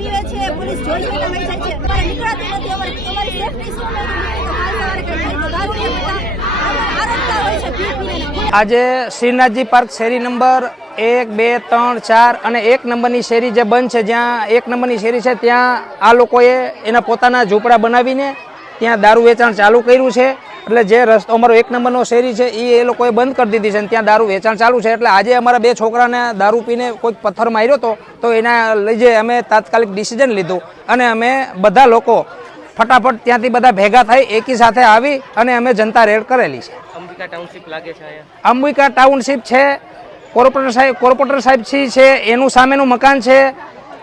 પીવે છે, પોલીસ જોઈ જોઈને લઈ જાય છે, અમારે નીકળાતું નથી, અમારી સેફટી શું નથી। આજે શ્રીનાથજી પાર્ક શેરી નંબર 1, 2, 3, 4 અને 1 નંબરની શેરી જે બંધ છે, જ્યાં 1 નંબરની શેરી છે ત્યાં આ લોકોએ એના પોતાના ઝૂંપડા બનાવીને ત્યાં દારૂ વેચાણ ચાલુ કર્યું છે। એટલે જે રસ્તો અમારો 1 નંબરનો શેરી છે એ લોકોએ બંધ કરી દીધી છે અને ત્યાં દારૂ વેચાણ ચાલુ છે। એટલે આજે અમારા 2 છોકરાને દારૂ પીને કોઈક પથ્થર માર્યો હતો, તો એના લીધે અમે તાત્કાલિક ડિસિઝન લીધું અને અમે બધા લોકો ફટાફટ ત્યાંથી બધા ભેગા થઈ એકી સાથે આવી અને અમે જનતા રેડ કરેલી છે। અંબિકા ટાઉનશીપ લાગે છે અહીંયા? અંબિકા ટાઉનશીપ છે, કોર્પોરેટર સાહેબ છે, એનું સામેનું મકાન છે,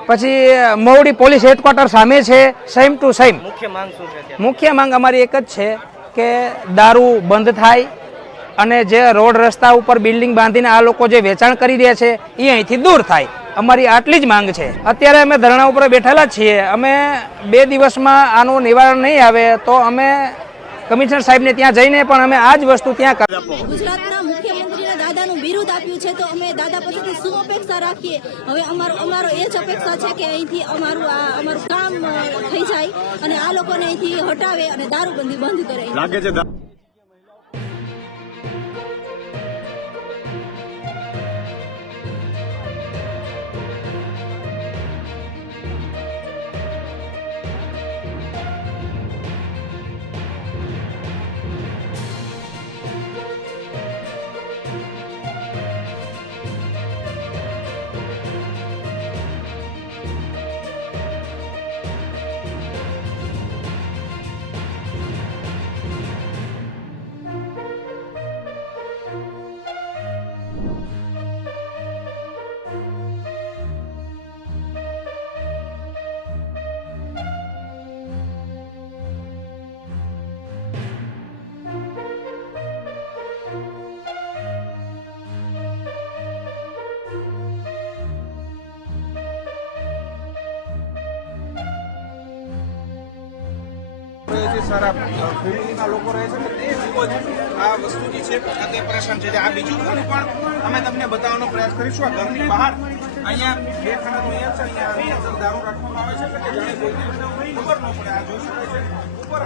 પછી મોવડી પોલીસ હેડક્વાર્ટર સામે છે, સેમ ટુ સેમ। મુખ્ય માંગ શું છે? મુખ્ય માંગ અમારી એક જ છે કે દારૂ બંધ થાય અને જે રોડ રસ્તા ઉપર બિલ્ડિંગ બાંધીને આ લોકો જે વેચાણ કરી રહ્યા છે એ અહીંથી દૂર થાય। અમારી આટલી જ માંગ છે। અત્યારે અમે ધરણા ઉપર બેઠેલા છીએ। અમે 2 દિવસમાં આનું નિવારણ નહીં આવે તો અમે કમિશનર સાહેબને ત્યાં જઈને પણ અમે આ જ વસ્તુ ત્યાં ગુજરાતના મુખ્યમંત્રીને દાદાનું બિરુદ આપ્યું છે, તો અમે દાદા પાસેથી શું અપેક્ષા રાખીએ? હવે અમારો એ જ અપેક્ષા છે કે અહીંથી અમારું કામ થઈ જાય અને આ લોકોને અહીંથી હટાવે અને દારૂબંધી બંધ કરે લાગે છે। સારા ફેમિલીના લોકો રહે છે ને તે જીવો જ આ વસ્તુથી છે તે પરેશાન છે। આ બીજું ઘર પણ અમે તમને બતાવવાનો પ્રયાસ કરીશું। આ ઘરની બહાર અહીંયા 2 ખાનાનું અહીંયા છે, અહીંયા દારૂ રાખવામાં આવે છે એટલે કે જાણે કોઈ ખબર ન પડે। આ જોઈ શકાય છે ઉપર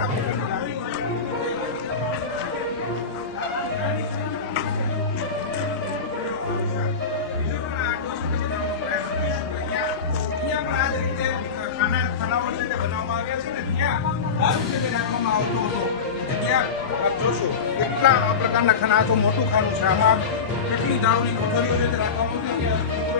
કેટલા આ પ્રકારના ખાના, આ તો મોટું ખાનું છે, આમાં કેટલી દારૂની કોથળીઓ છે તે રાખવામાં